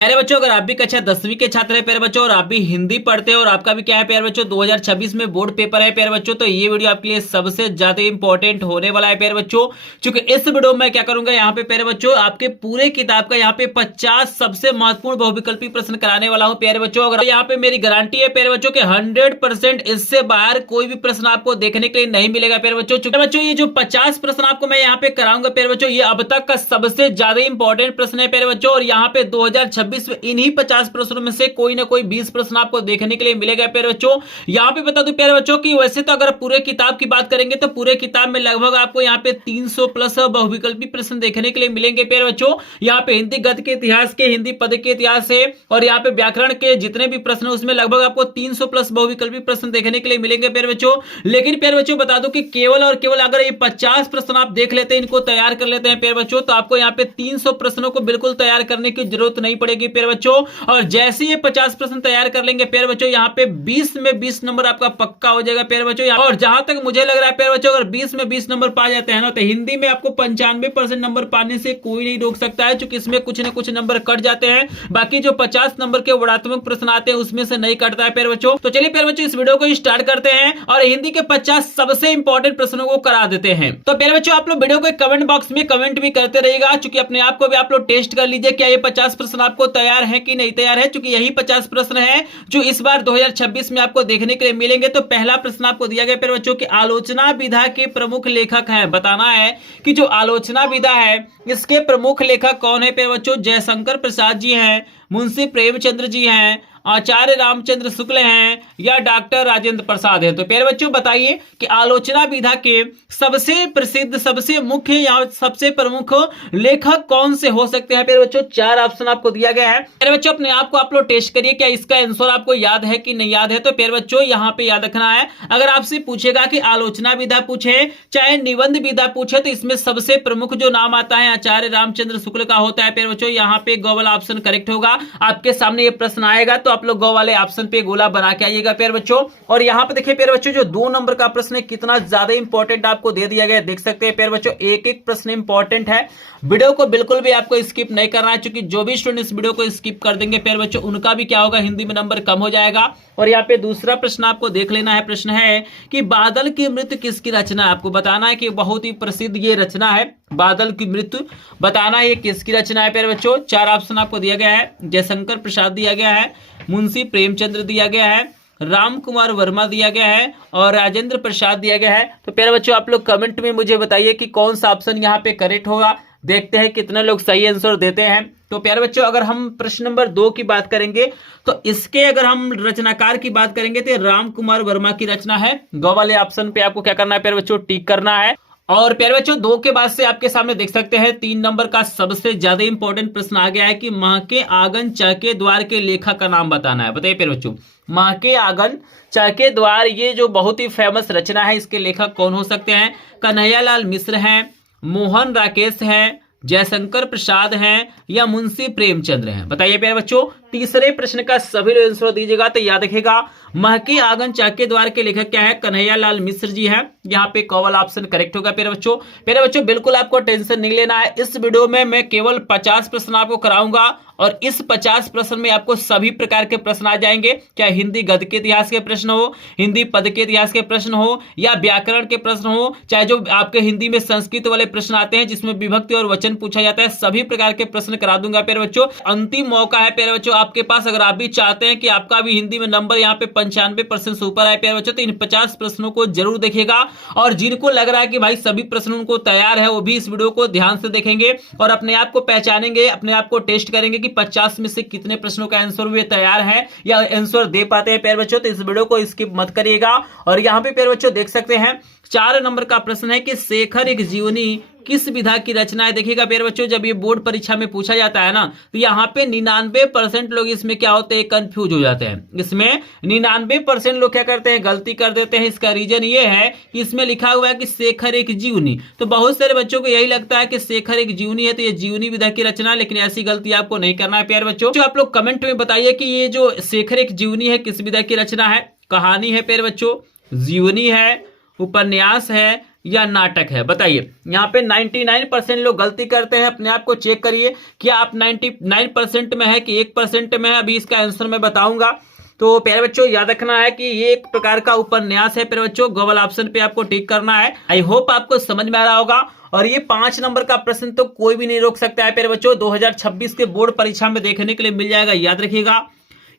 प्यारे बच्चों, अगर आप भी कक्षा 10वीं के छात्र हैं प्यारे बच्चों, और आप भी हिंदी पढ़ते हैं और आपका भी क्या है प्यारे बच्चों 2026 में बोर्ड पेपर है प्यारे बच्चों, तो ये वीडियो आपके लिए सबसे ज्यादा इंपॉर्टेंट होने वाला है प्यारे बच्चों। क्योंकि इस वीडियो में क्या करूंगा यहाँ पे प्यारे बच्चों, आपके पूरे किताब का यहाँ पे 50 सबसे महत्वपूर्ण बहुविकल्पी प्रश्न कराने वाला हूँ प्यारे बच्चों। अगर यहाँ पे मेरी गारंटी है प्यारे बच्चों के 100% इससे बाहर कोई भी प्रश्न आपको देखने के लिए नहीं मिलेगा प्यारे बच्चों। चूंकि बच्चों ये जो 50 प्रश्न आपको मैं यहाँ पे कराऊंगा प्यारे बच्चों, ये अब तक का सबसे ज्यादा इंपॉर्टेंट प्रश्न है प्यारे बच्चों। और यहाँ पे 2026 में इन्हीं 50 प्रश्नों में से कोई ना कोई 20 प्रश्न आपको देखने के लिए मिलेगा प्यारे बच्चों। यहाँ पे बता दूं प्यारे बच्चों कि वैसे तो अगर पूरे किताब की बात करेंगे तो पूरे किताब में लगभग आपको यहाँ पे 300 प्लस बहुविकल्पी प्रश्न देखने के लिए मिलेंगे प्यारे बच्चों। यहाँ पे हिंदी गद्य के इतिहास के, हिंदी पद के इतिहास से, और यहाँ पे व्याकरण के जितने भी प्रश्न है उसमें लगभग आपको 300 प्लस बहुविकल्पी प्रश्न देखने के लिए मिलेंगे प्यारे बच्चों। लेकिन प्यारे बच्चों बता दूं कि केवल और केवल अगर ये 50 प्रश्न आप देख लेते हैं, इनको तैयार कर लेते हैं प्यारे बच्चों, तो आपको यहाँ पे 300 प्रश्नों को बिल्कुल तैयार करने की जरूरत नहीं पड़ेगी प्यारे बच्चों। और जैसे ये 50 प्रश्न तैयार कर लेंगे प्यारे बच्चों, यहाँ पे 20 में 20 नंबर आपका पक्का हो जाएगा प्यारे बच्चों। और जहां तक मुझे लग रहा है प्यारे बच्चों, अगर 20 में 20 नंबर पा जाते हैं ना, तो हिंदी में आपको 95% नंबर पाने से कोई नहीं रोक सकता है, क्योंकि इसमें कुछ ना कुछ नंबर कट जाते हैं। बाकी जो 50 नंबर के वर्णात्मक प्रश्न आते हैं उसमें से नहीं कटता है प्यारे बच्चों। तो चलिए प्यारे बच्चों इस वीडियो को स्टार्ट करते हैं और हिंदी के 50 सबसे इंपॉर्टेंट प्रश्नों को करा देते हैं। तो प्यारे बच्चों आप लोग वीडियो को कमेंट बॉक्स में कमेंट भी करते रहिएगा, क्योंकि अपने आप को भी आप लोग टेस्ट कर लीजिए क्या ये 50 प्रश्न आपको तैयार है कि नहीं तैयार है। क्योंकि यही 50 प्रश्न है जो इस बार 2026 में आपको देखने के लिए मिलेंगे। तो पहला प्रश्न आपको दिया गया प्यारे बच्चों कि आलोचना विधा के प्रमुख लेखक हैं। बताना है कि जो आलोचना विधा है इसके प्रमुख लेखक कौन है प्यारे बच्चों। जयशंकर प्रसाद जी हैं, मुंशी प्रेमचंद्र जी हैं, आचार्य रामचंद्र शुक्ल हैं, या डॉक्टर राजेंद्र प्रसाद हैं। तो प्यारे बच्चों बताइए कि आलोचना विधा के सबसे प्रसिद्ध, सबसे मुख्य या सबसे प्रमुख लेखक कौन से हो सकते हैं प्यारे बच्चों। 4 ऑप्शन आपको दिया गया है प्यारे बच्चों। अपने आप को आप लोग टेस्ट करिए क्या इसका आंसर आपको याद है कि नहीं याद है। तो प्यारे बच्चों यहाँ पे याद रखना है, अगर आपसे पूछेगा कि आलोचना विधा पूछे चाहे निबंध विधा पूछे, तो इसमें सबसे प्रमुख जो नाम आता है आचार्य रामचंद्र शुक्ल का होता है प्यारे बच्चों। यहाँ पे गो वाला ऑप्शन करेक्ट होगा। आपके सामने ये प्रश्न आएगा तो आप लोग गो वाले ऑप्शन पे गोला बना के आइएगा प्यारे बच्चों। और यहाँ पे देखिए प्यारे बच्चों जो 2 नंबर का प्रश्न है कितना ज्यादा इंपॉर्टेंट आपको दे दिया गया, देख सकते हैं प्यारे बच्चों। एक एक प्रश्न इंपॉर्टेंट है, वीडियो को बिल्कुल भी आपको स्किप नहीं करना है, क्योंकि जो भी स्टूडेंट इस वीडियो को स्किप कर देंगे प्यारे बच्चों उनका भी क्या होगा, हिंदी में नंबर कम हो जाएगा। और यहाँ पे दूसरा प्रश्न आपको देख लेना है, प्रश्न है कि बादल की मृत्यु किसकी रचना है। आपको बताना है कि बहुत ही प्रसिद्ध ये रचना है बादल की मृत्यु, बताना है ये किसकी रचना है प्यारे बच्चों। 4 ऑप्शन आपको दिया गया है, जयशंकर प्रसाद दिया गया है, मुंशी प्रेमचंद्र दिया गया है, राम कुमार वर्मा दिया गया है, और राजेंद्र प्रसाद दिया गया है। तो प्यारे बच्चों आप लोग कमेंट में मुझे बताइए कि कौन सा ऑप्शन यहाँ पे करेक्ट होगा, देखते हैं कितने लोग सही आंसर देते हैं। तो प्यारे बच्चों अगर हम प्रश्न नंबर 2 की बात करेंगे, तो इसके अगर हम रचनाकार की बात करेंगे तो राम कुमार वर्मा की रचना है। गो वाले ऑप्शन पे आपको क्या करना है प्यारे बच्चों, टिक करना है। और प्यारे बच्चों 2 के बाद से आपके सामने देख सकते हैं 3 नंबर का सबसे ज्यादा इंपॉर्टेंट प्रश्न आ गया है कि मां के आंगन चहके द्वार के लेखक का नाम बताना है। बताइए प्यारे बच्चों, मां के आंगन चहके द्वार ये जो बहुत ही फेमस रचना है, इसके लेखक कौन हो सकते हैं। कन्हैयालाल मिश्र हैं, मोहन राकेश हैं, जयशंकर प्रसाद हैं, या मुंशी प्रेमचंद्र हैं। बताइए प्यारे बच्चों। तीसरे प्रश्न का सभी लोग आंसर दीजिएगा। तो याद रखिएगा महके आंगन चहके द्वार के लेखक क्या है, कन्हैयालाल मिश्र जी हैं। यहाँ पे कौवल ऑप्शन करेक्ट होगा प्यारे बच्चों। प्यारे बच्चों बिल्कुल आपको टेंशन नहीं लेना है, इस वीडियो में मैं केवल 50 प्रश्न आपको कराऊंगा, और इस 50 प्रश्न में आपको सभी प्रकार के प्रश्न आ जाएंगे, चाहे हिंदी गद्य के इतिहास के प्रश्न हो, हिंदी पद के इतिहास के प्रश्न हो, या व्याकरण के प्रश्न हो, चाहे जो आपके हिंदी में संस्कृत वाले प्रश्न आते हैं जिसमें विभक्ति और वचन पूछा जाता है, सभी प्रकार के प्रश्न करा दूंगा प्यारे बच्चों। अंतिम मौका है प्यारे बच्चों आपके पास, अगर आप भी चाहते हैं कि आपका भी हिंदी में नंबर यहाँ पे 95% से ऊपर आए प्यारे बच्चों, तो इन 50 प्रश्नों को जरूर देखिएगा। और जिनको लग रहा है कि भाई सभी प्रश्न उनको तैयार है, वो भी इस वीडियो को ध्यान से देखेंगे और अपने आप को पहचानेंगे, अपने आप को टेस्ट करेंगे कि 50 में से कितने प्रश्नों का आंसर वे तैयार है या आंसर दे पाते हैं प्यारे बच्चों। तो इस वीडियो को स्किप मत करिएगा। और यहाँ पे प्यारे बच्चों देख सकते हैं 4 नंबर का प्रश्न है कि शेखर एक जीवनी किस विधा की रचना है। देखिएगा प्यारे बच्चों जब ये बोर्ड परीक्षा में पूछा जाता है ना, तो यहाँ पे 99% लोग इसमें क्या होते हैं, कंफ्यूज हो जाते हैं। इसमें 99% लोग क्या करते हैं, गलती कर देते हैं। इसका रीजन ये है कि इसमें लिखा हुआ है कि शेखर एक जीवनी, तो बहुत सारे बच्चों को यही लगता है कि शेखर एक जीवनी है तो ये जीवनी विधा की रचना, लेकिन ऐसी गलती आपको नहीं करना है प्यारे बच्चों। जो आप लोग कमेंट में बताइए कि ये जो शेखर एक जीवनी है किस विधा की रचना है। कहानी है प्यारे बच्चों, जीवनी है, उपन्यास है, या नाटक है? बताइए। यहाँ पे 99% लोग गलती करते हैं। अपने आप को चेक करिए कि आप 99% में है कि 1% में है। अभी इसका आंसर मैं बताऊंगा। तो प्यारे बच्चों याद रखना है कि ये एक प्रकार का उपन्यास है। प्यारे बच्चों गूगल ऑप्शन पे आपको टिक करना है। आई होप आपको समझ में आ रहा होगा। और ये 5 नंबर का प्रश्न तो कोई भी नहीं रोक सकता है। प्यारे बच्चों 2026 के बोर्ड परीक्षा में देखने के लिए मिल जाएगा। याद रखिएगा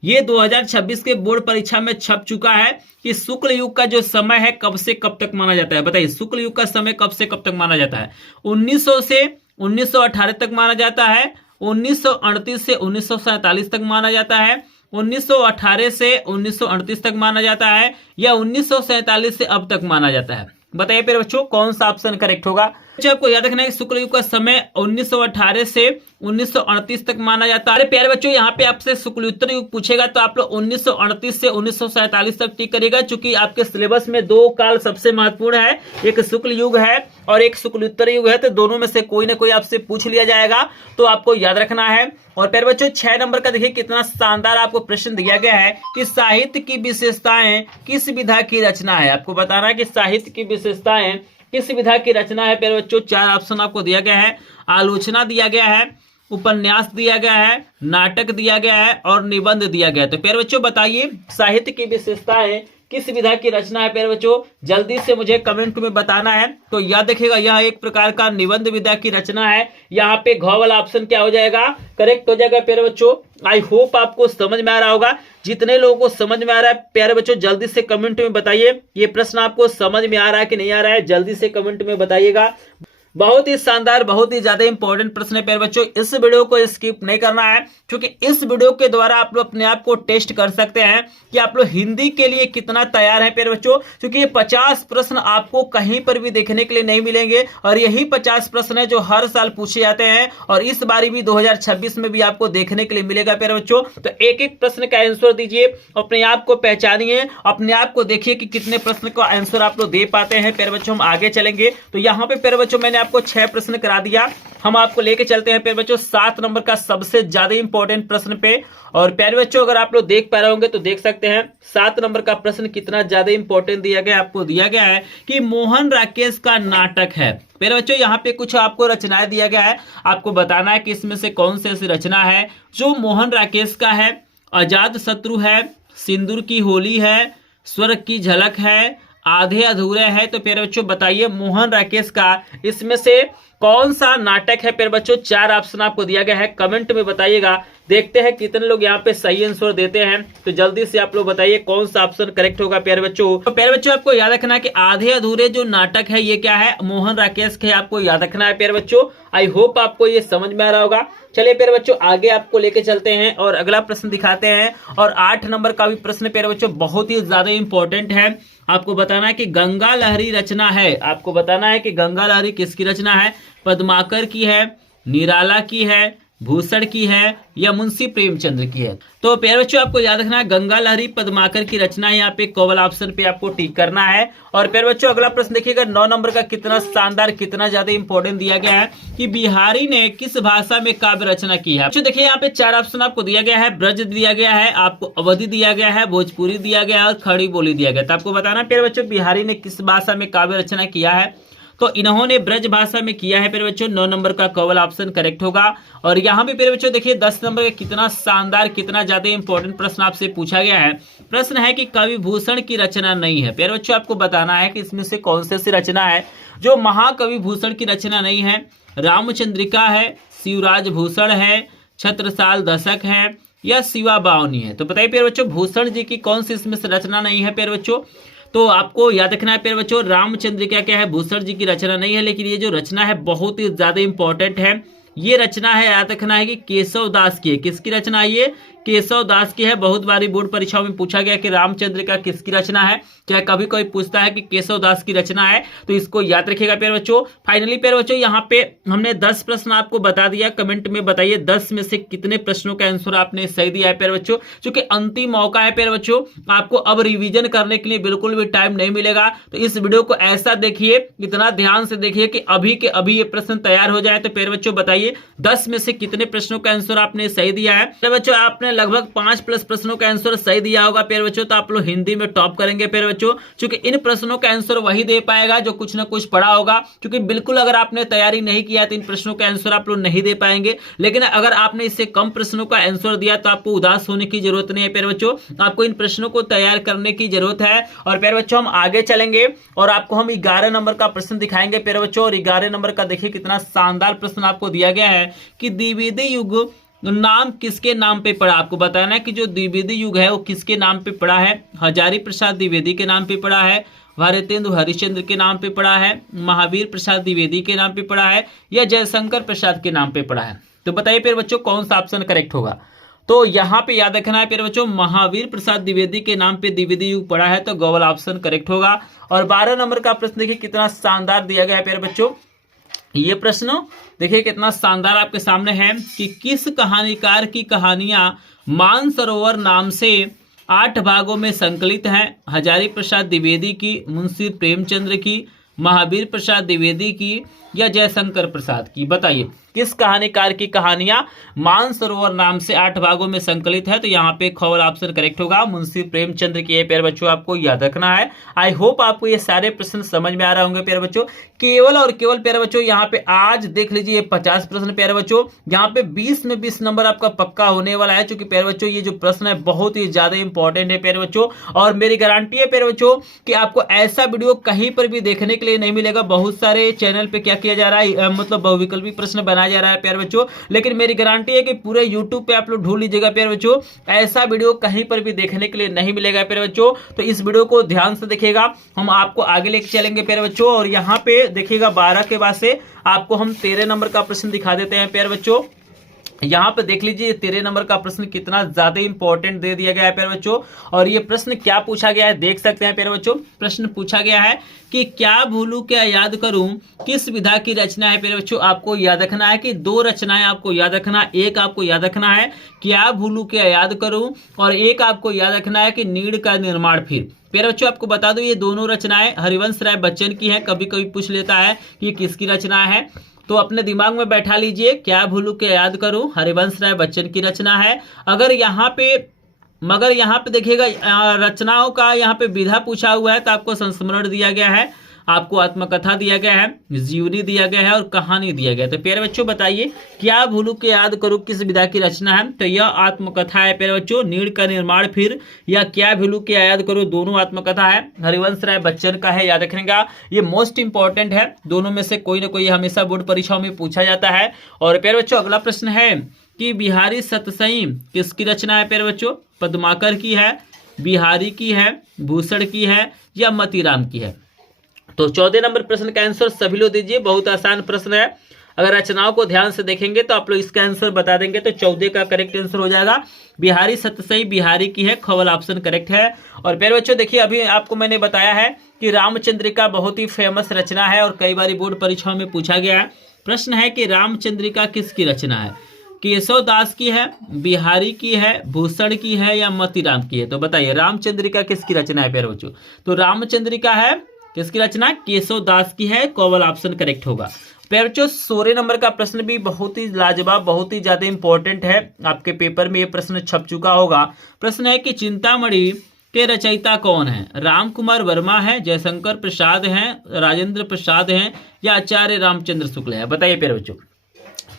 ये 2026 के बोर्ड परीक्षा में छप चुका है कि शुक्ल युग का जो समय है कब से कब तक माना जाता है। बताइए शुक्ल युग का समय कब से कब तक माना जाता है? 1900 से 1918 तक माना जाता है, 1938 से 1947 तक माना जाता है, 1918 से 1938 तक माना जाता है, या 1947 से अब तक माना जाता है? बताइए प्यारे बच्चों कौन सा ऑप्शन करेक्ट होगा? बच्चों आपको याद रखना है शुक्ल युग का समय 1918 से 1938 तक माना जाता है। अरे प्यारे बच्चों यहाँ पे आपसे शुक्लोत्तर युग पूछेगा तो आप लोग 1938 से 1947 तक टिक करिएगा, क्योंकि आपके सिलेबस में 2 काल सबसे महत्वपूर्ण है, एक शुक्ल युग है और एक शुक्लोत्तर युग है। तो दोनों में से कोई ना कोई आपसे पूछ लिया जाएगा, तो आपको याद रखना है। और प्यारे बच्चों 6 नंबर का देखिए कितना शानदार आपको प्रश्न दिया गया है कि साहित्य की विशेषताएं किस विधा की रचना है। आपको बताना है कि साहित्य की विशेषताएं किस विधा की रचना है। प्यारे बच्चों 4 ऑप्शन आपको दिया गया है। आलोचना दिया गया है, उपन्यास दिया गया है, नाटक दिया गया है और निबंध दिया गया है। तो प्यारे बच्चों बताइए साहित्य की विशेषताएं किस विधा की रचना है? प्यारे बच्चों जल्दी से मुझे कमेंट में बताना है। तो याद रखिएगा यह एक प्रकार का निबंध विधा की रचना है। यहाँ पे घ वाला ऑप्शन क्या हो जाएगा? करेक्ट हो जाएगा। प्यारे बच्चों आई होप आपको समझ में आ रहा होगा। जितने लोगों को समझ में आ रहा है प्यारे बच्चों जल्दी से कमेंट में बताइए ये प्रश्न आपको समझ में आ रहा है कि नहीं आ रहा है, जल्दी से कमेंट में बताइएगा। बहुत ही शानदार, बहुत ही ज्यादा इंपॉर्टेंट प्रश्न है प्यारे बच्चों। इस वीडियो को स्किप नहीं करना है, क्योंकि इस वीडियो के द्वारा आप लोग अपने आप को टेस्ट कर सकते हैं कि आप लोग हिंदी के लिए कितना तैयार हैं प्यारे बच्चों। क्योंकि ये 50 प्रश्न आपको कहीं पर भी देखने के लिए नहीं मिलेंगे, और यही 50 प्रश्न है जो हर साल पूछे जाते हैं, और इस बार भी 2026 में भी आपको देखने के लिए मिलेगा प्यारे बच्चों। तो एक एक प्रश्न का आंसर दीजिए, अपने आप को पहचानिए, अपने आप को देखिए कि कितने प्रश्न का आंसर आप लोग दे पाते हैं। प्यारे बच्चों हम आगे चलेंगे। तो यहाँ पे प्यारे बच्चों मैंने आपको 6 प्रश्न करा दिया। हम आपको लेके चलते हैं प्यारे बच्चों 7 नंबर का सबसे ज्यादा इंपॉर्टेंट प्रश्न पे। और प्यारे बच्चों अगर आप लोग देख पा रहे होंगे तो देख सकते हैं 7 नंबर का प्रश्न कितना ज्यादा इंपॉर्टेंट दिया गया है। आपको दिया गया है कि मोहन राकेश का नाटक है। प्यारे बच्चों यहाँ पे कुछ आपको रचनाएं दिया गया है, आपको बताना है कि इसमें से कौन सी ऐसी रचना है जो मोहन राकेश का है। अजात शत्रु है, सिंदूर की होली है, स्वर्ग की झलक है, आधे अधूरे है। तो प्यारे बच्चों बताइए मोहन राकेश का इसमें से कौन सा नाटक है? प्यारे बच्चों 4 ऑप्शन आपको दिया गया है, कमेंट में बताइएगा। देखते हैं कितने लोग यहाँ पे सही आंसर देते हैं। तो जल्दी से आप लोग बताइए कौन सा ऑप्शन करेक्ट होगा प्यारे बच्चों। तो प्यारे बच्चों आपको याद रखना है कि आधे अधूरे जो नाटक है ये क्या है? मोहन राकेश के आपको याद रखना है प्यारे बच्चों। आई होप आपको ये समझ में आ रहा होगा। चलिए प्यारे बच्चों आगे आपको लेके चलते हैं और अगला प्रश्न दिखाते हैं। और 8 नंबर का भी प्रश्न प्यारे बच्चों बहुत ही ज्यादा इंपॉर्टेंट है। आपको बताना है कि गंगा लहरी रचना है। आपको बताना है कि गंगा लहरी किसकी रचना है? पद्माकर की है, निराला की है, भूषण की है, या मुंशी प्रेमचंद्र की है? तो प्यारे बच्चों आपको याद रखना है गंगा लहरी पद्माकर की रचना है। यहाँ पे कॉवल ऑप्शन पे आपको टिक करना है। और प्यारे बच्चों अगला प्रश्न देखिएगा 9 नंबर का कितना शानदार, कितना ज्यादा इंपॉर्टेंट दिया गया है कि बिहारी ने किस भाषा में काव्य रचना की है। बच्चों देखिए यहाँ पे 4 ऑप्शन आपको दिया गया है। ब्रज दिया गया है, आपको अवधि दिया गया है, भोजपुरी दिया गया है और खड़ी बोली दिया गया। तो आपको बताना प्यारे बच्चों बिहारी ने किस भाषा में काव्य रचना किया है? तो इन्होंने ब्रज भाषा में किया है प्यारे बच्चों। 9 नंबर का कॉवल ऑप्शन करेक्ट होगा। और यहाँ पे प्यारे बच्चों देखिए 10 नंबर का कितना शानदार, कितना ज्यादा इंपॉर्टेंट प्रश्न आपसे पूछा गया है। प्रश्न है कि कवि भूषण की रचना नहीं है। प्यारे बच्चों आपको बताना है कि इसमें से कौन सी रचना है जो महाकवि भूषण की रचना नहीं है। रामचंद्रिका है, शिवराज भूषण है, छत्रसाल दशक है, या शिवा बावनी है? तो बताइए प्यारे बच्चों भूषण जी की कौन सी इसमें से रचना नहीं है प्यारे बच्चों? तो आपको याद रखना है प्यारे बच्चों रामचंद्रिका क्या है? भूषण जी की रचना नहीं है। लेकिन ये जो रचना है बहुत ही ज्यादा इंपॉर्टेंट है। ये रचना है, याद रखना है कि केशव दास की है। किसकी रचना है? ये केशव दास की है। बहुत बारी बोर्ड परीक्षाओं में पूछा गया कि रामचंद्रिका किसकी रचना है। क्या कभी कोई पूछता है कि केशव दास की रचना है? तो इसको याद रखिएगा प्यारे बच्चों। फाइनली प्यारे बच्चों यहाँ पे हमने 10 प्रश्न आपको बता दिया। कमेंट में बताइए 10 में से कितने प्रश्नों का आंसर आपने सही दिया है प्यारे बच्चों। क्योंकि अंतिम मौका है प्यारे बच्चों, आपको अब रिवीजन करने के लिए बिल्कुल भी टाइम नहीं मिलेगा। तो इस वीडियो को ऐसा देखिए, इतना ध्यान से देखिए कि अभी के अभी ये प्रश्न तैयार हो जाए। तो प्यारे बच्चों बताइए बताइए 10 में से कितने प्रश्नों का आंसर आपने सही दिया है। प्यारे बच्चों आपने लगभग 5 प्लस प्रश्नों का आंसर सही दिया होगा प्यारे बच्चों, तो आप लोग हिंदी में टॉप करेंगे प्यारे बच्चों, क्योंकि इन प्रश्नों का आंसर वही दे पाएगा जो कुछ ना कुछ पढ़ा होगा। क्योंकि बिल्कुल अगर आपने तैयारी नहीं किया तो इन प्रश्नों का आंसर आप लोग नहीं दे पाएंगे, लेकिन अगर आपने इससे कम प्रश्नों का आंसर दिया तो आपको उदास होने की जरूरत नहीं है प्यारे बच्चों, आपको इन प्रश्नों को तैयार करने की जरूरत है। और प्यारे बच्चों हम आगे चलेंगे और आपको हम 11 नंबर का प्रश्न दिखाएंगे प्यारे बच्चों। और 11 नंबर का देखिए कितना शानदार प्रश्न आपको दिया गया है कि द्विवेदी युग नाम किसके नाम पे पड़ा। आपको बताना है कि जो द्विवेदी युग है वो किसके नाम पे पड़ा है। हजारी प्रसाद द्विवेदी के नाम पे पड़ा है, भारतेंदु हरिश्चंद्र के नाम पे पड़ा है, महावीर प्रसाद द्विवेदी के नाम पे पड़ा है, या जयशंकर प्रसाद के नाम पे पड़ा है। तो बताइए प्यारे बच्चों कौन सा ऑप्शन करेक्ट होगा। तो यहाँ पे याद रखना है प्यारे बच्चों, महावीर प्रसाद द्विवेदी के नाम पे द्विवेदी युग पड़ा है, तो गौवल ऑप्शन करेक्ट होगा। और 12 नंबर का प्रश्न देखिए कितना शानदार दिया गया है प्यारे बच्चों। ये प्रश्न देखिए कितना शानदार आपके सामने है कि किस कहानीकार की कहानियां मानसरोवर नाम से 8 भागों में संकलित हैं। हजारी प्रसाद द्विवेदी की, मुंशी प्रेमचंद्र की, महावीर प्रसाद द्विवेदी की, या जयशंकर प्रसाद की। बताइए किस कहानीकार की कहानियां मानसरोवर नाम से 8 भागों में संकलित है। तो यहाँ पे खबर ऑप्शन करेक्ट होगा, मुंशी प्रेमचंद्र की। प्यारे बच्चों आपको याद रखना है। आई होप आपको ये सारे प्रश्न समझ में आ रहे होंगे प्यारे बच्चों। केवल और केवल प्यारे बच्चों यहाँ पे आज देख लीजिए 50 प्रश्न प्यारे बच्चों, यहाँ पे 20 में 20 नंबर आपका पक्का होने वाला है। क्योंकि प्यारे बच्चों ये जो प्रश्न है बहुत ही ज्यादा इंपॉर्टेंट है प्यारे बच्चों, और मेरी गारंटी है प्यारे बच्चों कि आपको ऐसा वीडियो कहीं पर भी देखने के लिए नहीं मिलेगा। बहुत सारे चैनल पे क्या किया जा रहा है, मतलब बहुविकल्पी प्रश्न बनाया जा रहा है प्यारे बच्चों, लेकिन मेरी गारंटी है कि पूरे YouTube पे आप लोग ढूंढ लीजिएगा प्यारे बच्चों, ऐसा वीडियो कहीं पर भी देखने के लिए नहीं मिलेगा प्यारे बच्चों। तो इस वीडियो को ध्यान से देखिएगा, हम आपको आगे लेके चलेंगे प्यारे बच्चों। और यहाँ पे देखिएगा 12 के बाद से आपको हम 13 नंबर का प्रश्न दिखा देते हैं प्यारे बच्चों। यहाँ पे देख लीजिए 13 नंबर का प्रश्न कितना ज्यादा इंपॉर्टेंट दे दिया गया है प्यारे बच्चों। और ये प्रश्न क्या पूछा गया है देख सकते हैं प्यारे बच्चों। प्रश्न पूछा गया है कि क्या भूलूं क्या याद करूं किस विधा की रचना है प्यारे बच्चों। आपको याद रखना है कि 2 रचनाएं आपको याद रखना है। एक आपको याद रखना है क्या भूलूं क्या याद करूं, और एक आपको याद रखना है कि नीड़ का निर्माण फिर। प्यारे बच्चों आपको बता दूं ये दोनों रचनाएं हरिवंश राय बच्चन की है। कभी कभी पूछ लेता है कि ये किसकी रचना है, तो अपने दिमाग में बैठा लीजिए क्या भूलूं क्या याद करूं हरिवंश राय बच्चन की रचना है। मगर यहाँ पे देखिएगा रचनाओं का यहाँ पे विधा पूछा हुआ है, तो आपको संस्मरण दिया गया है, आपको आत्मकथा दिया गया है, जीवनी दिया गया है और कहानी दिया गया है। तो प्यारे बच्चों बताइए क्या भूलूं क्या याद करूं किस विधा की रचना है। तो यह आत्मकथा है प्यारे बच्चों, नीड़ का निर्माण फिर, या क्या भूलूं क्या याद करूं, दोनों आत्मकथा है, हरिवंश राय बच्चन का है। याद रखने ये मोस्ट इंपॉर्टेंट है, दोनों में से कोई ना कोई हमेशा बोर्ड परीक्षाओं में पूछा जाता है। और प्यारे बच्चों अगला प्रश्न है कि बिहारी सतसई किसकी रचना है प्यारे बच्चों। पद्माकर की है, बिहारी की है, भूषण की है, या मतीराम की है। तो 14 नंबर प्रश्न का आंसर सभी लोग दीजिए, बहुत आसान प्रश्न है। अगर रचनाओं को ध्यान से देखेंगे तो आप लोग इसका आंसर बता देंगे, तो 14 का करेक्ट आंसर हो जाएगा। बिहारी सतसई बिहारी की है, खवल ऑप्शन करेक्ट है। और प्यारे बच्चों देखिए अभी आपको मैंने बताया है कि रामचंद्रिका बहुत ही फेमस रचना है और कई बार बोर्ड परीक्षाओं में पूछा गया है। प्रश्न है कि रामचंद्रिका किसकी रचना है, केशव दास की है, बिहारी की है, भूषण की है, या मतीराम की है। तो बताइए रामचंद्रिका किसकी रचना है प्यारे बच्चों। तो रामचंद्रिका है किसकी रचना, केशव दास की है, कॉवल ऑप्शन करेक्ट होगा। प्यारे बच्चों 16 नंबर का प्रश्न भी बहुत ही लाजवाब बहुत ही ज्यादा इंपॉर्टेंट है, आपके पेपर में ये प्रश्न छप चुका होगा। प्रश्न है कि चिंतामणि के रचयिता कौन है, राम कुमार वर्मा है, जयशंकर प्रसाद हैं, राजेंद्र प्रसाद हैं, या आचार्य रामचंद्र शुक्ल है। बताइए प्यारे बच्चों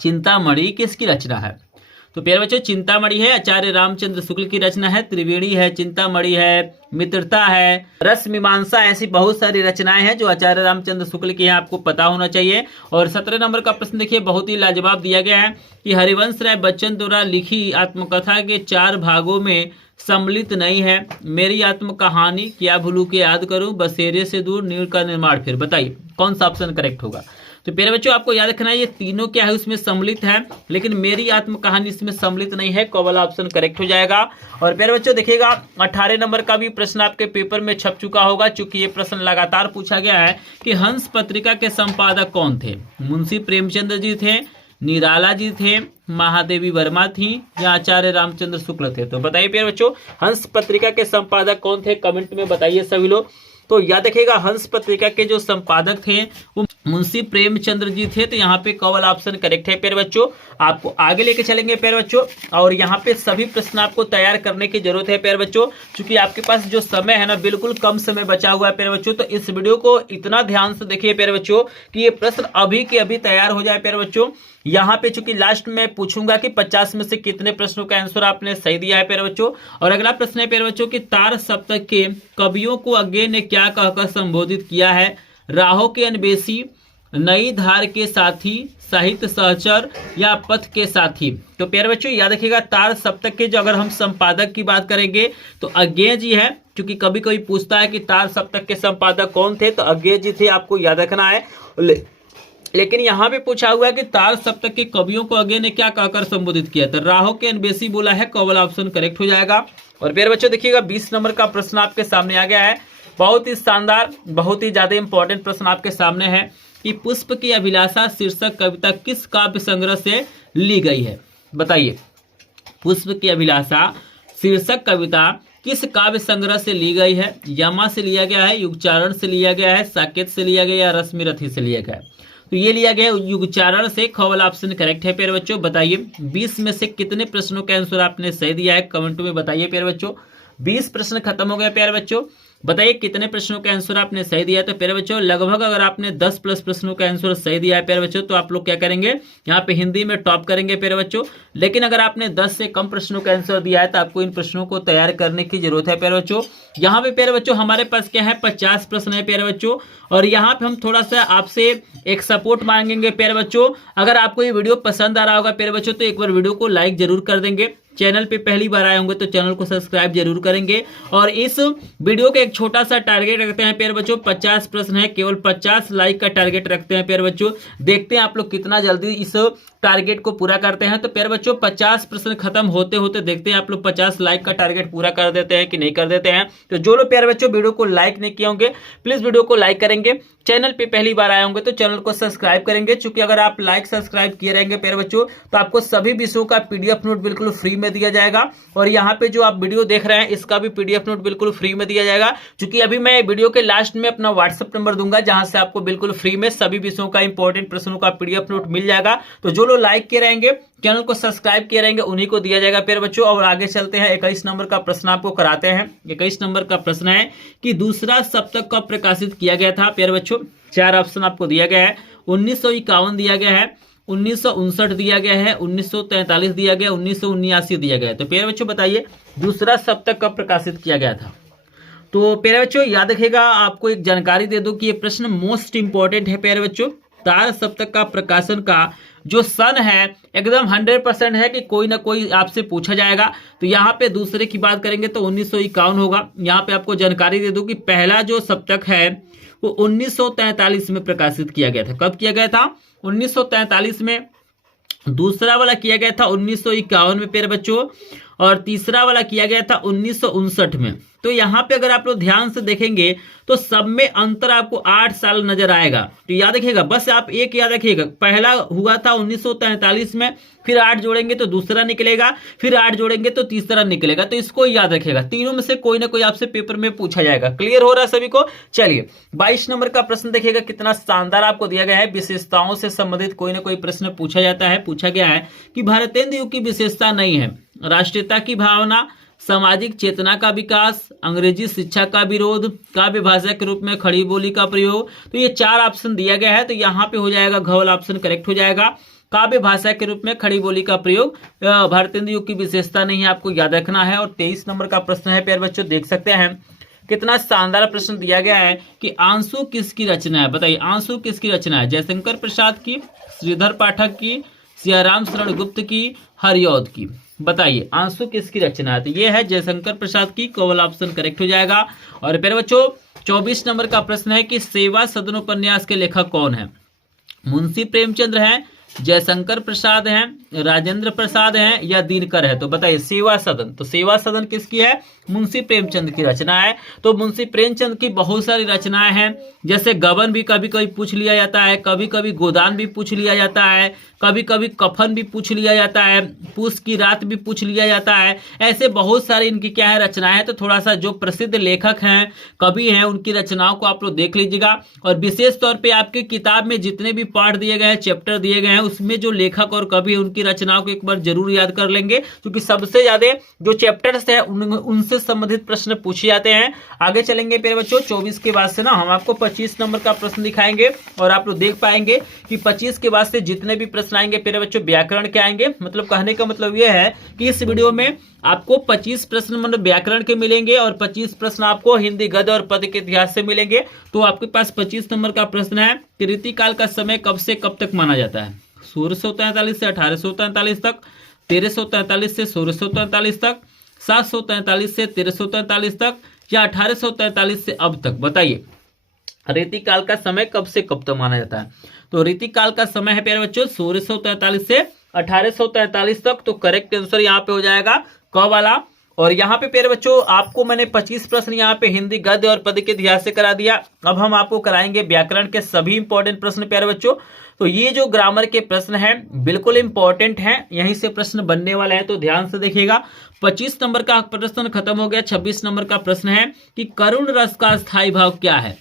चिंतामणि किसकी रचना है। तो प्यारे बच्चों चिंतामणि है आचार्य रामचंद्र शुक्ल की रचना है। त्रिवेणी है, चिंतामणि है, मित्रता है, रस मीमांसा, ऐसी बहुत सारी रचनाएं हैं जो आचार्य रामचंद्र शुक्ल की है, आपको पता होना चाहिए। और 17 नंबर का प्रश्न देखिए बहुत ही लाजवाब दिया गया है कि हरिवंश राय बच्चन द्वारा लिखी आत्मकथा के 4 भागों में सम्मिलित नहीं है। मेरी आत्मकहानी, क्या भूलूं क्या याद करूं, बसेरे से दूर, नीड़ का निर्माण फिर। बताइए कौन सा ऑप्शन करेक्ट होगा। तो प्यारे बच्चों आपको याद रखना है ये तीनों क्या है उसमें सम्मिलित है, लेकिन मेरी आत्मकहानी इसमें सम्मिलित नहीं है, कॉवल ऑप्शन करेक्ट हो जाएगा। और प्यारे बच्चों देखिएगा 18 नंबर का भी प्रश्न आपके पेपर में छप चुका होगा, चूंकि ये प्रश्न लगातार पूछा गया है कि हंस पत्रिका के संपादक कौन थे। मुंशी प्रेमचंद्र जी थे, निराला जी थे, महादेवी वर्मा थी, या आचार्य रामचंद्र शुक्ल थे। तो बताइए प्यारे बच्चों हंस पत्रिका के संपादक कौन थे, कमेंट में बताइए सभी लोग। तो याद रखिएगा हंस पत्रिका के जो संपादक थे वो मुंशी प्रेमचंद्र जी थे। तो यहाँ पे कवल ऑप्शन करेक्ट है प्यारे बच्चों। आपको आगे लेके चलेंगे प्यारे बच्चों, और यहाँ पे सभी प्रश्न आपको तैयार करने की जरूरत है प्यारे बच्चों, क्योंकि आपके पास जो समय है ना बिल्कुल कम समय बचा हुआ है प्यारे बच्चों। तो इस वीडियो को इतना ध्यान से देखिए प्यारे बच्चों कि ये प्रश्न अभी के अभी तैयार हो जाए प्यारे बच्चों। यहाँ पे चूंकि लास्ट में पूछूंगा कि 50 में से कितने प्रश्नों का आंसर आपने सही दिया है प्यारे बच्चों। और अगला प्रश्न है प्यारे बच्चों कि तार सप्तक के कवियों को अज्ञे ने क्या कहकर संबोधित किया है? राहों के अन्वेषी, नई धार के साथी, साहित्य सहचर या पथ के साथी। तो प्यारे बच्चों याद रखिएगा, तार सप्तक के जो अगर हम संपादक की बात करेंगे तो अज्ञेय जी है, क्योंकि कभी कोई पूछता है कि तार सप्तक के संपादक कौन थे, तो अज्ञेय जी थे, आपको याद रखना है। लेकिन यहाँ पे पूछा हुआ है कि तार सप्तक के कवियों को अज्ञेय ने क्या कहकर संबोधित किया? तो राहों के अन्वेषी बोला है, कवल ऑप्शन करेक्ट हो जाएगा। और प्यारे बच्चों देखिएगा 20 नंबर का प्रश्न आपके सामने आ गया है, बहुत ही शानदार, बहुत ही ज्यादा इंपॉर्टेंट प्रश्न आपके सामने है कि पुष्प की अभिलाषा शीर्षक कविता किस काव्य संग्रह से ली गई है? बताइए, पुष्प की अभिलाषा शीर्षक कविता किस काव्य संग्रह से ली गई है? यमा से लिया गया है, युगचारण से लिया गया है, साकेत से लिया गया या रश्मिरथी से लिया गया है? तो ये लिया गया युगचारण से, खवल ऑप्शन करेक्ट है प्यारे बच्चों। बताइए 20 में से कितने प्रश्नों का आंसर आपने सही दिया है? कमेंट में बताइए प्यारे बच्चों। 20 प्रश्न खत्म हो गए प्यारे बच्चों, बताइए कितने प्रश्नों का आंसर आपने सही दिया है? तो प्यारे बच्चों लगभग अगर आपने 10 प्लस प्रश्नों का आंसर सही दिया है प्यारे बच्चों, तो आप लोग क्या करेंगे, यहाँ पे हिंदी में टॉप करेंगे प्यारे बच्चों। लेकिन अगर आपने 10 से कम प्रश्नों का आंसर दिया है तो आपको इन प्रश्नों को तैयार करने की जरूरत है प्यारे बच्चों। यहाँ पे प्यारे बच्चों हमारे पास क्या है, 50 प्रश्न है प्यारे बच्चों। और यहाँ पे हम थोड़ा सा आपसे एक सपोर्ट मांगेंगे प्यारे बच्चों। अगर आपको ये वीडियो पसंद आ रहा होगा प्यारे बच्चों तो एक बार वीडियो को लाइक जरूर कर देंगे। चैनल पे पहली बार आए होंगे तो चैनल को सब्सक्राइब जरूर करेंगे। और इस वीडियो का एक छोटा सा टारगेट रखते हैं प्यारे बच्चों, 50 प्रश्न है, केवल 50 लाइक का टारगेट रखते हैं प्यारे बच्चों। देखते हैं आप लोग कितना जल्दी इस टारगेट को पूरा करते हैं। तो प्यारे बच्चों 50 प्रश्न खत्म होते होते देखते हैं आप लोग 50 लाइक का टारगेट पूरा कर देते हैं कि नहीं कर देते हैं। तो जो लोग प्यारे बच्चों वीडियो को लाइक नहीं किए होंगे प्लीज वीडियो को लाइक करेंगे। चैनल पे पहली बार आए होंगे तो चैनल को सब्सक्राइब करेंगे, क्योंकि अगर आप लाइक सब्सक्राइब किए रहेंगे प्यारे बच्चों तो आपको सभी विषयों का पीडीएफ नोट बिल्कुल फ्री में दिया जाएगा। और यहाँ पे जो आप वीडियो देख रहे हैं इसका भी पीडीएफ नोट बिल्कुल फ्री में दिया जाएगा, क्योंकि अभी मैं वीडियो के लास्ट में अपना व्हाट्सएप नंबर दूंगा जहां से आपको बिल्कुल फ्री में सभी विषयों का इंपॉर्टेंट प्रश्नों का पीडीएफ नोट मिल जाएगा। तो जो लोग लाइक किए रहेंगे, चैनल को सब्सक्राइब किए रहेंगे, उन्हीं को दिया जाएगा प्यारे बच्चों। और आगे चलते हैं, 21 नंबर का प्रश्न आपको कराते हैं। 21 नंबर का प्रश्न है कि दूसरा सप्तक कब प्रकाशित किया गया था प्यारे बच्चों? 4 ऑप्शन आपको दिया गया है। 1951 दिया गया है, 1959 दिया गया है, 1943 दिया गया, 1979 दिया गया है। तो प्यारे बच्चों बताइए दूसरा सप्तक कब प्रकाशित किया गया था? तो प्यारे बच्चों याद रखिएगा, आपको एक जानकारी दे दूं कि ये प्रश्न मोस्ट इंपॉर्टेंट है प्यारे बच्चों। तार सप्तक का प्रकाशन का जो सन है एकदम 100% है कि कोई ना कोई आपसे पूछा जाएगा। तो यहाँ पे दूसरे की बात करेंगे तो 1951 होगा। यहाँ पे आपको जानकारी दे दूं कि पहला जो सप्तक है वो 1943 में प्रकाशित किया गया था। कब किया गया था? 1943 में। दूसरा वाला किया गया था 1951 में प्यारे बच्चों, और तीसरा वाला किया गया था 1959 में। तो यहाँ पे अगर आप लोग ध्यान से देखेंगे तो सब में अंतर आपको 8 साल नजर आएगा। तो याद रखिएगा, बस आप एक याद रखिएगा, पहला हुआ था 1943 में, फिर 8 जोड़ेंगे तो दूसरा निकलेगा, फिर 8 जोड़ेंगे तो तीसरा निकलेगा। तो इसको याद रखिएगा, तीनों में से कोई ना कोई आपसे पेपर में पूछा जाएगा। क्लियर हो रहा है सभी को? चलिए 22 नंबर का प्रश्न देखिएगा, कितना शानदार आपको दिया गया है। विशेषताओं से संबंधित कोई ना कोई प्रश्न पूछा जाता है। पूछा गया है कि भारतेंदु युग की विशेषता नहीं है, राष्ट्रीयता की भावना, सामाजिक चेतना का विकास, अंग्रेजी शिक्षा का विरोध, काव्य भाषा के रूप में खड़ी बोली का प्रयोग। तो ये 4 ऑप्शन दिया गया है, तो यहाँ पे हो जाएगा घवल ऑप्शन करेक्ट हो जाएगा। काव्य भाषा के रूप में खड़ी बोली का प्रयोग भारतेंदु युग की विशेषता नहीं है, आपको याद रखना है। और 23 नंबर का प्रश्न है प्यारे बच्चों, देख सकते हैं कितना शानदार प्रश्न दिया गया है कि आंसू किसकी रचना है? बताइए आंसू किसकी रचना है? जयशंकर प्रसाद की, श्रीधर पाठक की, सियाराम शरण गुप्त की, हरिऔध की। बताइए आंसू किसकी रचना है? तो ये है जयशंकर प्रसाद की, कवल ऑप्शन करेक्ट हो जाएगा। और प्यारे बच्चों 24 नंबर का प्रश्न है कि सेवा सदन उपन्यास के लेखक कौन है? मुंशी प्रेमचंद्र हैं, जयशंकर प्रसाद हैं, राजेंद्र प्रसाद है या दिनकर है? तो बताइए सेवा सदन। तो सेवा सदन किसकी है? मुंशी प्रेमचंद की रचना है। तो मुंशी प्रेमचंद की बहुत सारी रचनाएं हैं, जैसे गबन भी कभी कभी पूछ लिया जाता है, कभी कभी गोदान भी पूछ लिया जाता है, कभी कभी कफन भी पूछ लिया जाता है, पूस की रात भी पूछ लिया जाता है। ऐसे बहुत सारी इनकी क्या है रचनाएं हैं। तो थोड़ा सा जो प्रसिद्ध लेखक हैं, कवि हैं, उनकी रचनाओं को आप लोग देख लीजिएगा। और विशेष तौर पे आपकी किताब में जितने भी पार्ट दिए गए हैं, चैप्टर दिए गए हैं, उसमें जो लेखक और कवि उनकी रचनाओं को एक बार जरूर याद कर लेंगे, क्योंकि सबसे ज्यादा जो चैप्टर्स है उनसे संबंधित प्रश्न पूछे जाते हैं। आगे चलेंगे प्यारे बच्चों, 24 के बाद से ना हम आपको 25 नंबर का प्रश्न दिखाएंगे और आप लोग देख पाएंगे कि 25 के बाद से जितने भी प्रश्न आएंगे प्यारे बच्चों व्याकरण के आएंगे। मतलब कहने का मतलब यह है कि इस वीडियो में आपको 25 प्रश्न मतलब व्याकरण के मिलेंगे और 25 प्रश्न आपको हिंदी गद्य और पद्य के इतिहास से मिलेंगे। तो आपके पास 25 नंबर का प्रश्न है कि रीतिकाल का समय कब से कब तक माना जाता है? 1643 से 1843 तक, 1343 से 1643 तक, 743 से 1343 तक, या 1843 से अब तक? बताइए रीतिकाल का समय कब से कब तक माना जाता है? तो रीतिकाल का समय है प्यारे बच्चों 1643 से 1843 तक। तो करेक्ट आंसर यहाँ पे हो जाएगा क वाला। और यहाँ पे प्यारे बच्चों आपको मैंने 25 प्रश्न यहाँ पे हिंदी गद्य और पद्य के इतिहास से करा दिया। अब हम आपको कराएंगे व्याकरण के सभी इंपॉर्टेंट प्रश्न प्यारे बच्चों। तो ये जो ग्रामर के प्रश्न हैं बिल्कुल इंपॉर्टेंट हैं, यहीं से प्रश्न बनने वाला है, तो ध्यान से देखिएगा। 25 नंबर का प्रश्न खत्म हो गया। 26 नंबर का प्रश्न है कि करुण रस का स्थायी भाव क्या है?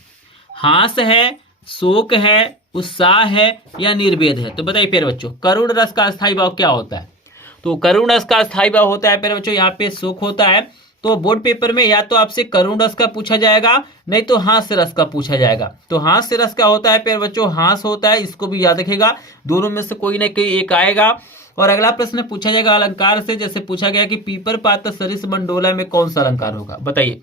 हास है, शोक है, उत्साह है, या निर्वेद है? तो बताइए प्यारे बच्चों करुण रस का स्थायी भाव क्या होता है? तो करुण रस का स्थायी भाव होता है प्यारे बच्चों यहाँ पे शोक होता है। तो बोर्ड पेपर में या तो आपसे करुण रस का पूछा जाएगा, नहीं तो हास्य रस का पूछा जाएगा। तो हास्य रस का होता है प्यारे बच्चों हास होता है, इसको भी याद रखिएगा, दोनों में से कोई ना कोई एक आएगा। और अगला प्रश्न पूछा जाएगा अलंकार से, जैसे पूछा गया कि पीपर पात सरिस मंडोला में कौन सा अलंकार होगा? बताइए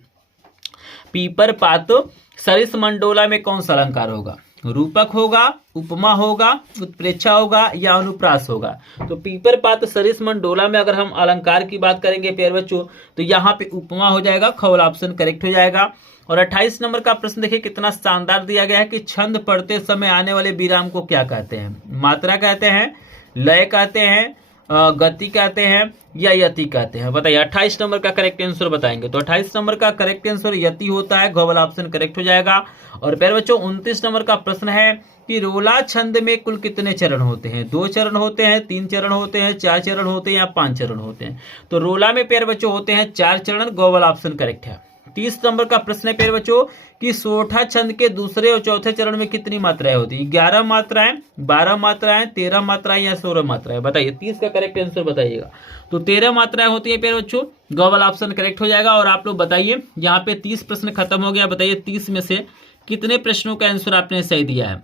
पीपर पात सरिस मंडोला में कौन सा अलंकार होगा? रूपक होगा, उपमा होगा, उत्प्रेक्षा होगा, या अनुप्रास होगा? तो पीपर पात सरिस मंडोला में अगर हम अलंकार की बात करेंगे प्यारे बच्चों तो यहाँ पे उपमा हो जाएगा, ख वाला ऑप्शन करेक्ट हो जाएगा। और 28 नंबर का प्रश्न देखिए कितना शानदार दिया गया है कि छंद पढ़ते समय आने वाले विराम को क्या कहते हैं? मात्रा कहते हैं, लय कहते हैं, गति कहते हैं, या यति कहते हैं? बताइए 28 नंबर का करेक्ट आंसर बताएंगे। तो 28 नंबर का करेक्ट आंसर यति होता है, घ वाला ऑप्शन करेक्ट हो जाएगा। और प्यारे बच्चों 29 नंबर का प्रश्न है कि रोला छंद में कुल कितने चरण होते हैं? 2 चरण होते हैं, 3 चरण होते हैं, 4 चरण होते हैं, या 5 चरण होते हैं? तो रोला में प्यारे बच्चों होते हैं 4 चरण, ग वाला ऑप्शन करेक्ट है। 30 नंबर का प्रश्न है प्यारे बच्चों कि सोठा छंद के दूसरे और चौथे चरण में कितनी मात्राएं होती है? 11 मात्राएं, 12 मात्राएं, 13 मात्राएं, या 16 मात्राएं? बताइए 30 का करेक्ट आंसर बताइएगा। तो 13 मात्राएं होती है प्यारे बच्चों, ग वाला ऑप्शन करेक्ट हो जाएगा। और आप लोग बताइए यहाँ पे 30 प्रश्न खत्म हो गया, बताइए 30 में से कितने प्रश्नों का आंसर आपने सही दिया है?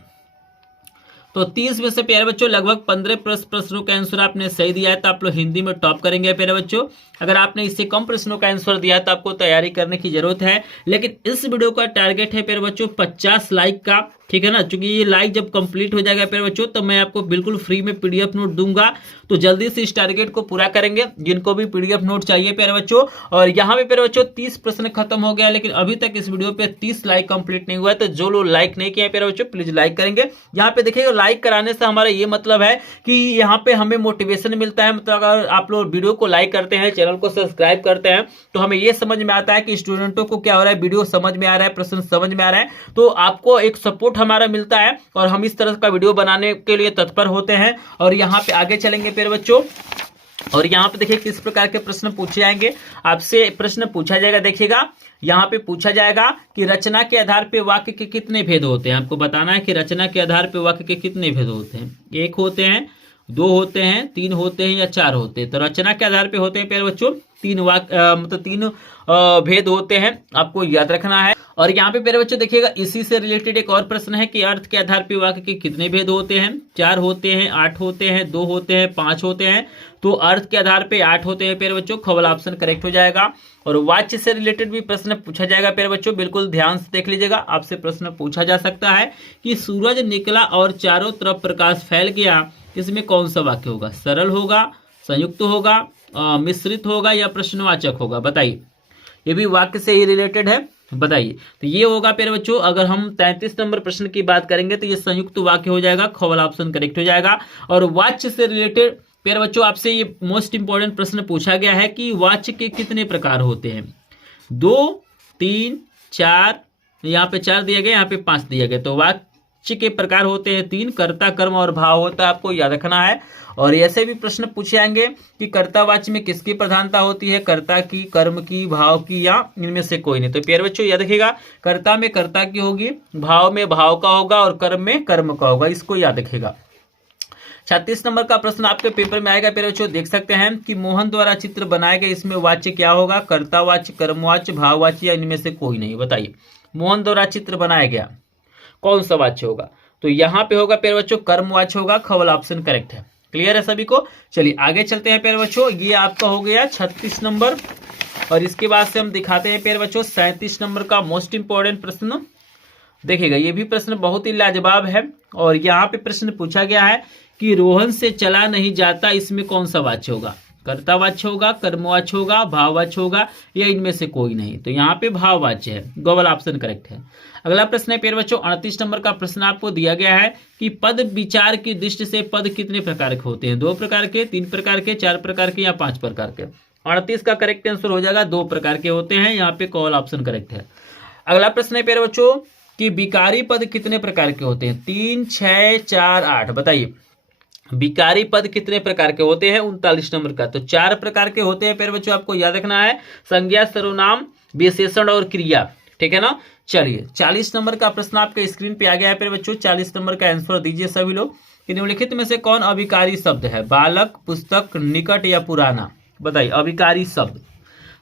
तो 30 में से प्यारे बच्चों लगभग 15 प्रश्नों का आंसर आपने सही दिया है, तो आप लोग हिंदी में टॉप करेंगे प्यारे बच्चों। अगर आपने इससे कम प्रश्नों का आंसर दिया है तो आपको तैयारी करने की जरूरत है। लेकिन इस वीडियो का टारगेट है प्यारे बच्चों 50 लाइक का, ठीक है ना? क्योंकि ये लाइक जब कंप्लीट हो जाएगा प्यारे बच्चों तो मैं आपको बिल्कुल फ्री में पीडीएफ नोट दूंगा। तो जल्दी से इस टारगेट को पूरा करेंगे जिनको भी पीडीएफ नोट चाहिए प्यारे बच्चों। और यहाँ पे प्यारे बच्चों 30 प्रश्न खत्म हो गया, लेकिन अभी तक इस वीडियो पे 30 लाइक कंप्लीट नहीं हुआ है। तो जो लोग लाइक नहीं किए प्यारे बच्चों प्लीज लाइक करेंगे। यहाँ पे देखिएगा लाइक कराने से हमारा ये मतलब है कि यहाँ पे हमें मोटिवेशन मिलता है। मतलब अगर आप लोग वीडियो को लाइक करते हैं, चैनल को सब्सक्राइब करते हैं, तो हमें ये समझ में आता है कि स्टूडेंटों को क्या हो रहा है, वीडियो समझ में आ रहा है, प्रश्न समझ में आ रहा है। तो आपको एक सपोर्ट हमारा मिलता है और हम इस तरह का वीडियो बनाने के लिए तत्पर होते हैं। और यहाँ पे आगे चलेंगे प्यारे बच्चों। और यहाँ पे देखिए किस प्रकार के प्रश्न पूछे जाएंगे, आपसे प्रश्न पूछा जाएगा। देखिएगा यहाँ पे पूछा जाएगा कि रचना के आधार पे वाक्य के कितने भेद होते हैं? आपको बताना है कि रचना के आधार पे वाक्य के कितने भेद होते हैं। 1 होते हैं, 2 होते हैं, 3 होते हैं, या 4 होते हैं? तो रचना के आधार पे होते हैं प्यारे बच्चों 3 वाक्य, मतलब 3 भेद होते हैं, आपको याद रखना है। और यहाँ पे प्यारे बच्चों देखिएगा इसी से रिलेटेड एक और प्रश्न है कि अर्थ के आधार पे वाक्य के कितने भेद होते हैं? 4 होते हैं, 8 होते हैं, 2 होते हैं, 5 होते हैं? तो अर्थ के आधार पे 8 होते हैं प्यारे बच्चों, ख वाला ऑप्शन करेक्ट हो जाएगा। और वाच्य से रिलेटेड भी प्रश्न पूछा जाएगा प्यारे बच्चों, बिल्कुल ध्यान से देख लीजिएगा। आपसे प्रश्न पूछा जा सकता है कि सूरज निकला और चारों तरफ प्रकाश फैल गया, इसमें कौन सा वाक्य होगा? सरल होगा, संयुक्त होगा, मिश्रित होगा, या प्रश्नवाचक होगा? बताइए, ये भी वाक्य से ही रिलेटेड है, बताइए। तो ये होगा प्यारे बच्चों, अगर हम 33 नंबर प्रश्न की बात करेंगे तो ये संयुक्त वाक्य हो जाएगा, ख वाला ऑप्शन करेक्ट हो जाएगा। और वाच्य से रिलेटेड प्यारे बच्चों आपसे ये मोस्ट इंपॉर्टेंट प्रश्न पूछा गया है कि वाच्य के कितने प्रकार होते हैं। 2, 3, 4, यहाँ पे 4 दिया गया, यहाँ पे 5 दिया गया। तो वाच्य के प्रकार होते हैं 3, कर्ता, कर्म और भाव होता है, आपको याद रखना है। और ऐसे भी प्रश्न पूछे जाएंगे कि कर्तावाच्य में किसकी प्रधानता होती है, कर्ता की, कर्म की, भाव की, या इनमें से कोई नहीं। तो प्यारे बच्चों याद रखिएगा, कर्ता में कर्ता की होगी, भाव में भाव का होगा और कर्म में कर्म का होगा, इसको याद रखिएगा। 36 नंबर का प्रश्न आपके पेपर में आएगा प्यारे बच्चों, देख सकते हैं कि मोहन द्वारा चित्र बनाए गए, इसमें वाच्य क्या होगा, कर्तावाच्य, कर्मवाच्य, भाववाच्य या इनमें से कोई नहीं। बताइए मोहन द्वारा चित्र बनाया गया कौन सा वाच्य होगा। तो यहाँ पे होगा प्यारे बच्चों कर्मवाच्य होगा, ख वाला ऑप्शन करेक्ट है। क्लियर है सभी को। चलिए आगे चलते हैं प्यारे बच्चों, ये आपका हो गया 36 नंबर। और इसके बाद से हम दिखाते हैं प्यारे बच्चों 37 नंबर का मोस्ट इंपॉर्टेंट प्रश्न। देखिएगा ये भी प्रश्न बहुत ही लाजवाब है। और यहाँ पे प्रश्न पूछा गया है कि रोहन से चला नहीं जाता, इसमें कौन सा वाच्य होगा, कर्तावाच्य होगा, कर्मवाच्य होगा, भाववाच्य होगा या इनमें से कोई नहीं। तो यहाँ पे भाववाच्य है, ग वाला ऑप्शन करेक्ट है। अगला प्रश्न है प्यारे बच्चों 38 नंबर का प्रश्न आपको दिया गया है कि पद विचार की दृष्टि से पद कितने प्रकार के होते हैं, 2 प्रकार के, 3 प्रकार के, 4 प्रकार के या 5 प्रकार के। 38 का करेक्ट आंसर हो जाएगा 2 प्रकार के होते हैं, यहाँ पे क वाला ऑप्शन करेक्ट है। अगला प्रश्न है प्यारे बच्चों कि विकारी पद कितने प्रकार के होते हैं, 3, 6, 4, 8। बताइए विकारी पद कितने प्रकार के होते हैं, 39 नंबर का। तो 4 प्रकार के होते हैं प्यारे बच्चों, आपको याद रखना है, संज्ञा, सर्वनाम, विशेषण और क्रिया, ठीक है ना। चलिए 40 नंबर का प्रश्न आपके स्क्रीन पे आ गया है प्यारे बच्चों, 40 नंबर का आंसर दीजिए सभी लोग। निम्नलिखित में से कौन अभिकारी शब्द है, बालक, पुस्तक, निकट या पुराना। बताइए अभिकारी शब्द,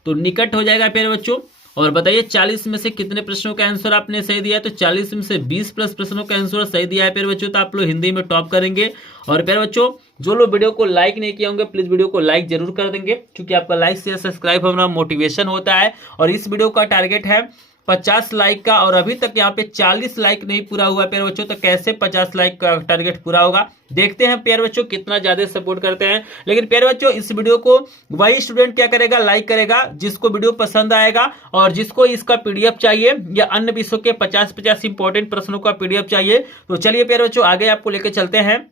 तो निकट हो जाएगा प्यारे बच्चों। और बताइए 40 में से कितने प्रश्नों का आंसर आपने सही दिया है, तो 40 में से 20 प्लस प्रश्नों का आंसर सही दिया है प्यारे बच्चों। तो आप लोग हिंदी में टॉप करेंगे। और प्यारे बच्चों जो लोग वीडियो को लाइक नहीं किए होंगे प्लीज वीडियो को लाइक जरूर कर देंगे, क्योंकि आपका लाइक शेयर सब्सक्राइब हमारा मोटिवेशन होता है। और इस वीडियो का टारगेट है 50 लाइक का, और अभी तक यहाँ पे 40 लाइक नहीं पूरा हुआ प्यारे बच्चों, तो कैसे 50 लाइक का टारगेट पूरा होगा, देखते हैं प्यारे बच्चों कितना ज्यादा सपोर्ट करते हैं। लेकिन प्यारे बच्चों इस वीडियो को वही स्टूडेंट क्या करेगा, लाइक करेगा जिसको वीडियो पसंद आएगा, और जिसको इसका पीडीएफ चाहिए या अन्य विषयों के 50-50 इंपॉर्टेंट प्रश्नों का पीडीएफ चाहिए। तो चलिए प्यारे बच्चों आगे आपको लेकर चलते हैं।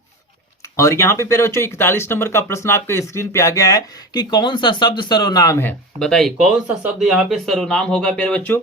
और यहाँ पे प्यारे बच्चों 41 नंबर का प्रश्न आपके स्क्रीन पे आ गया है कि कौन सा शब्द सर्वनाम है। बताइए कौन सा शब्द यहाँ पे सर्वनाम होगा प्यारे बच्चों।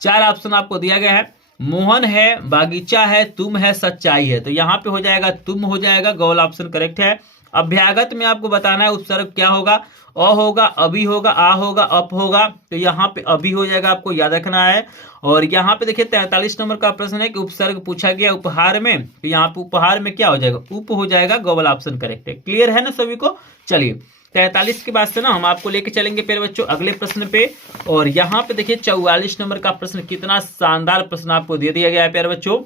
4 ऑप्शन आपको दिया गया है, मोहन है, बागीचा है, तुम है, सच्चाई है। तो यहाँ पे हो जाएगा तुम हो जाएगा, ग वाला ऑप्शन करेक्ट है। अभ्यागत में आपको बताना है उपसर्ग क्या होगा, अ होगा, अभी होगा, आ होगा, अप होगा। तो यहाँ पे अभी हो जाएगा, आपको याद रखना है। और यहाँ पे देखिए 43 नंबर का प्रश्न है कि उपसर्ग पूछा गया उपहार में, तो यहाँ पे उपहार में क्या हो जाएगा, उप हो जाएगा, ग वाला ऑप्शन करेक्ट है। क्लियर है ना सभी को। चलिए 43 के बाद से ना हम आपको लेके चलेंगे प्यारे बच्चों अगले प्रश्न पे। और यहाँ पे देखिए 44 नंबर का प्रश्न, कितना शानदार प्रश्न आपको दे दिया गया है प्यारे बच्चों।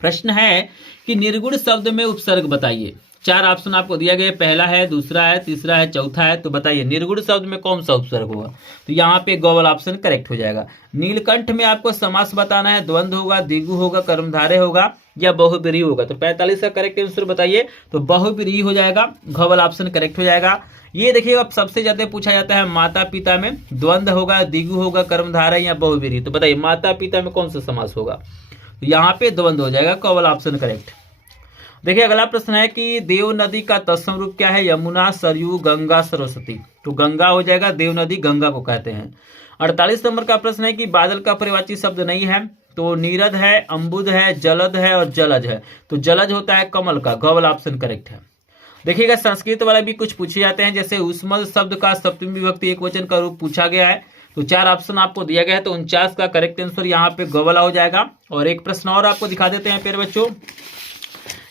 प्रश्न है कि निर्गुण शब्द में उपसर्ग बताइए। 4 ऑप्शन आपको दिया गया, पहला है, दूसरा है, तीसरा है, चौथा है। तो बताइए निर्गुण शब्द में कौन सा उपसर्ग होगा। तो यहाँ पे ग वाला ऑप्शन करेक्ट हो जाएगा। नीलकंठ में आपको समास बताना है, द्वंद्व होगा, द्विगु होगा, कर्मधारय होगा या बहुब्रीहि होगा। तो 45 का करेक्ट आंसर बताइए, तो बहुब्रीहि हो जाएगा, घ वाला ऑप्शन करेक्ट हो जाएगा। ये देखिएगा अब सबसे ज्यादा पूछा जाता है माता पिता में, द्वंद्व होगा, द्विगु होगा, कर्मधारय या बहुब्रीहि। तो बताइए माता पिता में कौन सा समास होगा। तो यहाँ पे द्वंद्व हो जाएगा, क वाला ऑप्शन करेक्ट। देखिए अगला प्रश्न है कि देव नदी का तत्सम रूप क्या है, यमुना, सरयू, गंगा, सरस्वती। तो गंगा हो जाएगा, देव नदी गंगा को कहते हैं। 48 नंबर का प्रश्न है कि बादल का पर्यायवाची शब्द नहीं है, तो नीरद है, अम्बुद है, जलद है और जलज है। तो जलज होता है कमल का, ग वाला ऑप्शन करेक्ट है। देखिएगा संस्कृत वाला भी कुछ पूछे जाते हैं, जैसे उष्मल शब्द का सप्तमी विभक्ति एकवचन का रूप पूछा गया है। तो 4 ऑप्शन आपको दिया गया है, तो 49 का करेक्ट आंसर यहाँ पे ग वाला हो जाएगा। और एक प्रश्न और आपको दिखा देते हैं प्यारे बच्चों,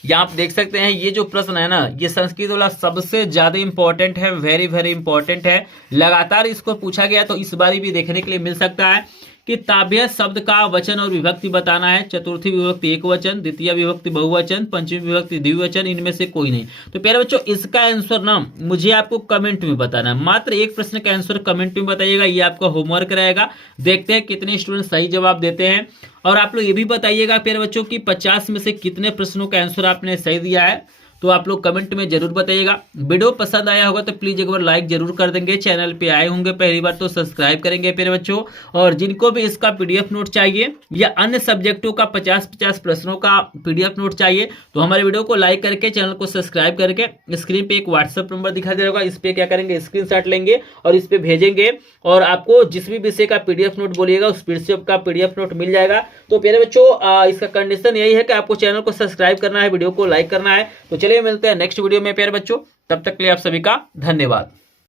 यहाँ आप देख सकते हैं ये जो प्रश्न है ना, ये संस्कृत वाला सबसे ज्यादा इंपॉर्टेंट है, वेरी वेरी इंपॉर्टेंट है। लगातार इसको पूछा गया, तो इस बारी भी देखने के लिए मिल सकता है कि ताभ्य शब्द का वचन और विभक्ति बताना है। चतुर्थी विभक्ति एक वचन, द्वितीय विभक्ति बहुवचन, पंचमी विभक्ति द्विवचन, इनमें से कोई नहीं। तो प्यारे बच्चों इसका आंसर ना मुझे आपको कमेंट में बताना है, मात्र एक प्रश्न का आंसर कमेंट में बताइएगा, ये आपका होमवर्क रहेगा। देखते हैं कितने स्टूडेंट सही जवाब देते हैं। और आप लोग ये भी बताइएगा प्यारे बच्चों कि 50 में से कितने प्रश्नों का आंसर आपने सही दिया है। तो आप लोग कमेंट में जरूर बताइएगा। वीडियो पसंद आया होगा तो प्लीज एक बार लाइक जरूर कर देंगे। चैनल पे आए होंगे पहली बार तो सब्सक्राइब करेंगे प्यारे बच्चों। और जिनको भी इसका पीडीएफ नोट चाहिए या अन्य सब्जेक्टों का 50-50 प्रश्नों का पीडीएफ नोट चाहिए तो हमारे वीडियो को लाइक करके चैनल को सब्सक्राइब करके स्क्रीन पे एक व्हाट्सएप नंबर दिखाई दे रहा होगा, इस पे क्या करेंगे स्क्रीनशॉट लेंगे और इस पे भेजेंगे और आपको जिस भी विषय का पीडीएफ नोट बोलिएगा उस विषय का पीडीएफ नोट मिल जाएगा। तो प्यारे बच्चों इसका कंडीशन यही है कि आपको चैनल को सब्सक्राइब करना है, वीडियो को लाइक करना है। तो चलिए मिलते हैं नेक्स्ट वीडियो में प्यारे बच्चों, तब तक के लिए आप सभी का धन्यवाद।